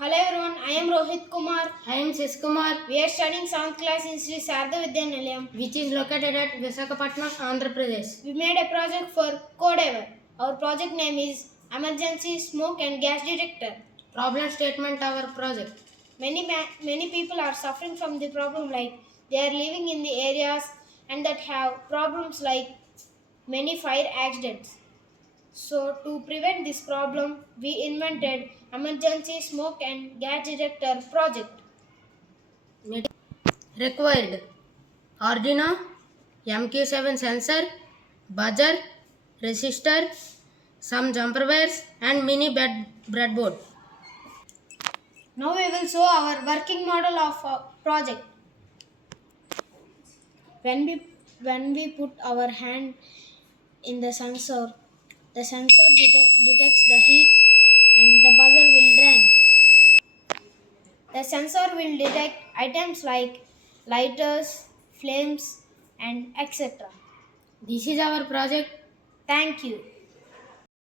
Hello everyone, I am Rohit Kumar. I am Sasi Kumar, We are studying 7th class in Sri Sarda Vidyanayam. which is located at Visakhapatnam, Andhra Pradesh. We made a project for Codever. Our project name is Emergency Smoke and Gas Detector. Problem statement our project. Many people are suffering from the problem, like they are living in the areas and that have problems like many fire accidents. So to prevent this problem, we invented Emergency Smoke and Gas Detector project. Required Arduino, MQ7 sensor, buzzer, resistor, some jumper wires and mini breadboard. Now we will show our working model of a project. When we put our hand in the sensor detects the heat and the buzzer will ring. The sensor will detect items like lighters, flames and etc. This is our project. Thank you.